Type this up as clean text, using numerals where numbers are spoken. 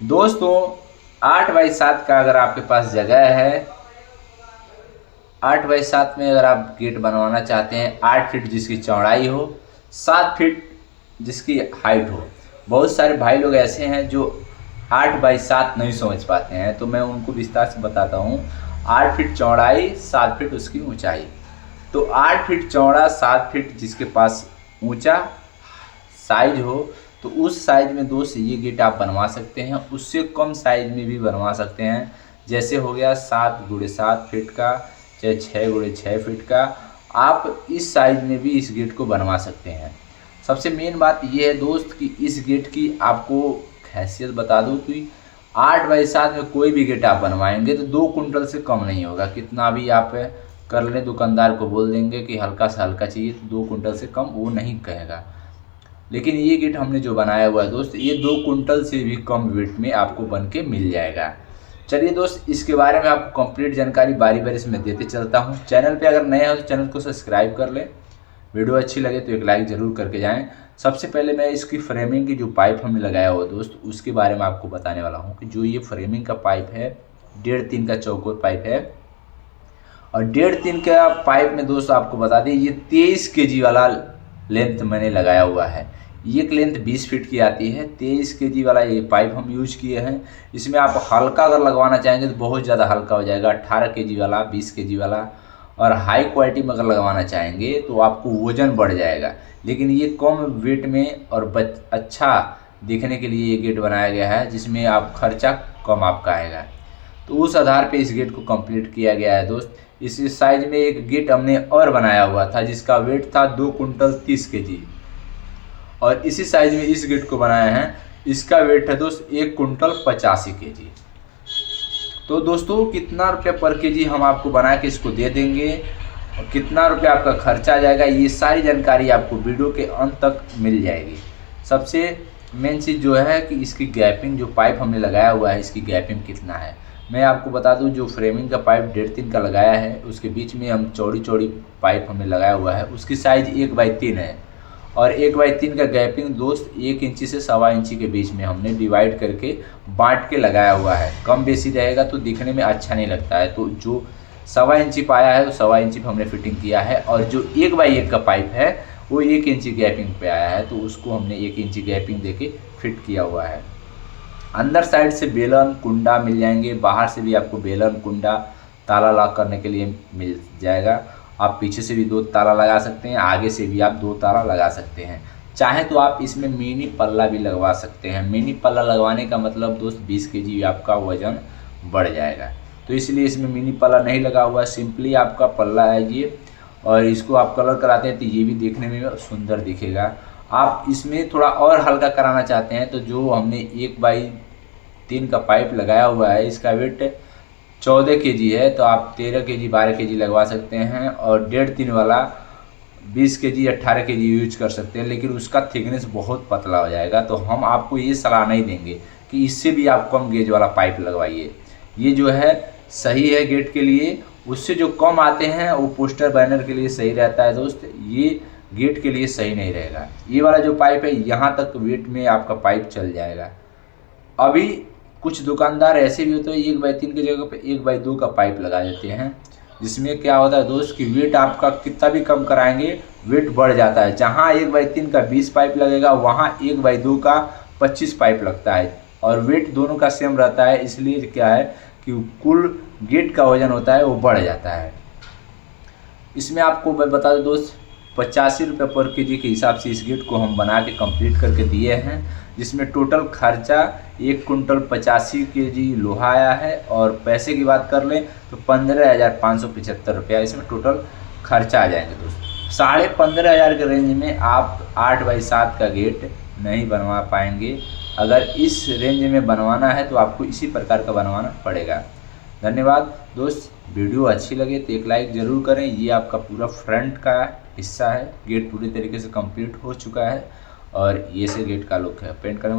दोस्तों 8x7 का अगर आपके पास जगह है, 8x7 में अगर आप गेट बनवाना चाहते हैं, 8 फीट जिसकी चौड़ाई हो, 7 फीट जिसकी हाइट हो। बहुत सारे भाई लोग ऐसे हैं जो 8x7 नहीं समझ पाते हैं, तो मैं उनको विस्तार से बताता हूँ। 8 फीट चौड़ाई, 7 फीट उसकी ऊंचाई। तो 8 फीट चौड़ा, 7 फीट जिसके पास ऊंचा साइज हो, तो उस साइज में दोस्त ये गेट आप बनवा सकते हैं। उससे कम साइज में भी बनवा सकते हैं, जैसे हो गया 7x7 फीट का, चाहे 6x6 फीट का। आप इस साइज में भी इस गेट को बनवा सकते हैं। सबसे मेन बात ये है दोस्त कि इस गेट की आपको हैसियत बता दूँ कि 8x7 में कोई भी गेट आप बनवाएंगे तो 2 कुंटल से कम नहीं होगा। कितना भी आप कर लें, दुकानदार को बोल देंगे कि हल्का सा हल्का चाहिए, तो 2 कुंटल से कम वो नहीं कहेगा। लेकिन ये गेट हमने जो बनाया हुआ है दोस्त, ये 2 कुंटल से भी कम वेट में आपको बन के मिल जाएगा। चलिए दोस्त, इसके बारे में आपको कंप्लीट जानकारी बारी बारी से मैं देते चलता हूँ। चैनल पे अगर नए हो तो चैनल को सब्सक्राइब कर लें। वीडियो अच्छी लगे तो एक लाइक ज़रूर करके जाएँ। सबसे पहले मैं इसकी फ्रेमिंग की जो पाइप हमने लगाया हुआ दोस्त, उसके बारे में आपको बताने वाला हूँ कि जो ये फ्रेमिंग का पाइप है, 1.5-3 का चौकोर पाइप है। और 1.5-3 का पाइप में दोस्त आपको बता दें, ये 23 kg वाला लेंथ मैंने लगाया हुआ है। एक लेंथ 20 फीट की आती है, 23 kg वाला ये पाइप हम यूज किए हैं। इसमें आप हल्का अगर लगवाना चाहेंगे तो बहुत ज़्यादा हल्का हो जाएगा, 18 kg वाला, 20 kg वाला। और हाई क्वालिटी में अगर लगवाना चाहेंगे तो आपको वज़न बढ़ जाएगा। लेकिन ये कम वेट में और अच्छा दिखने के लिए ये गेट बनाया गया है, जिसमें आप खर्चा कम आपका आएगा। तो उस आधार पे इस गेट को कंप्लीट किया गया है दोस्त। इस साइज में एक गेट हमने और बनाया हुआ था, जिसका वेट था 2 कुंटल 30 kg। और इसी साइज में इस गेट को बनाया है, इसका वेट है दोस्त 1 कुंटल 85 kg। तो दोस्तों कितना रुपये पर केजी हम आपको बना के इसको दे देंगे और कितना रुपये आपका खर्चा आ जाएगा, ये सारी जानकारी आपको वीडियो के अंत तक मिल जाएगी। सबसे मेन चीज़ जो है कि इसकी गैपिंग, जो पाइप हमने लगाया हुआ है, इसकी गैपिंग कितना है मैं आपको बता दूं। जो फ्रेमिंग का पाइप 1.5-3 का लगाया है, उसके बीच में हम चौड़ी चौड़ी पाइप हमने लगाया हुआ है, उसकी साइज़ 1/3 है। और 1/3 का गैपिंग दोस्त 1 इंची से 1.25 इंची के बीच में हमने डिवाइड करके बांट के लगाया हुआ है। कम बेसी रहेगा तो दिखने में अच्छा नहीं लगता है, तो जो 1.25 इंची पाया है तो 1.25 इंची पर हमने फिटिंग किया है। और जो 1/1 का पाइप है वो 1 इंची गैपिंग पे आया है, तो उसको हमने 1 इंची गैपिंग देके फिट किया हुआ है। अंदर साइड से बेलन कुंडा मिल जाएंगे, बाहर से भी आपको बेलन कुंडा ताला लॉक करने के लिए मिल जाएगा। आप पीछे से भी 2 ताला लगा सकते हैं, आगे से भी आप 2 ताला लगा सकते हैं। चाहे तो आप इसमें मिनी पल्ला भी लगवा सकते हैं। मिनी पल्ला लगवाने का मतलब दोस्त 20 kg आपका वजन बढ़ जाएगा, तो इसलिए इसमें मिनी पल्ला नहीं लगा हुआ, सिंपली आपका पल्ला है ये। और इसको आप कलर कराते हैं तो ये भी देखने में सुंदर दिखेगा। आप इसमें थोड़ा और हल्का कराना चाहते हैं तो जो हमने 1/3 का पाइप लगाया हुआ है, इसका वेट 14 kg है, तो आप 13 kg 12 kg लगवा सकते हैं। और 1.5-3 वाला 20 kg 18 kg यूज कर सकते हैं, लेकिन उसका थिकनेस बहुत पतला हो जाएगा। तो हम आपको ये सलाह नहीं देंगे कि इससे भी आप कम गेज वाला पाइप लगवाइए। ये जो है सही है गेट के लिए, उससे जो कम आते हैं वो पोस्टर बैनर के लिए सही रहता है दोस्त, ये गेट के लिए सही नहीं रहेगा। ये वाला जो पाइप है, यहाँ तक वेट में आपका पाइप चल जाएगा। अभी कुछ दुकानदार ऐसे भी होते हैं 1/3 की जगह पे 1/2 का पाइप लगा देते हैं, जिसमें क्या होता है दोस्त कि वेट आपका कितना भी कम कराएंगे वेट बढ़ जाता है। जहाँ 1/3 का 20 पाइप लगेगा, वहाँ 1/2 का 25 पाइप लगता है और वेट दोनों का सेम रहता है। इसलिए क्या है कि कुल गेट का वजन होता है वो बढ़ जाता है। इसमें आपको मैं बता दूं दोस्त, 85 रुपये पर केजी के हिसाब से इस गेट को हम बना के कंप्लीट करके दिए हैं, जिसमें टोटल खर्चा 1 कुंटल 85 kg लोहा आया है। और पैसे की बात कर लें तो 15,575 रुपया इसमें टोटल खर्चा आ जाएंगे दोस्त। 15,500 के रेंज में आप 8x7 का गेट नहीं बनवा पाएंगे। अगर इस रेंज में बनवाना है तो आपको इसी प्रकार का बनवाना पड़ेगा। धन्यवाद दोस्त, वीडियो अच्छी लगे तो एक लाइक ज़रूर करें। ये आपका पूरा फ्रंट का हिस्सा है, गेट पूरी तरीके से कंप्लीट हो चुका है और ये से गेट का लुक है। पेंट करने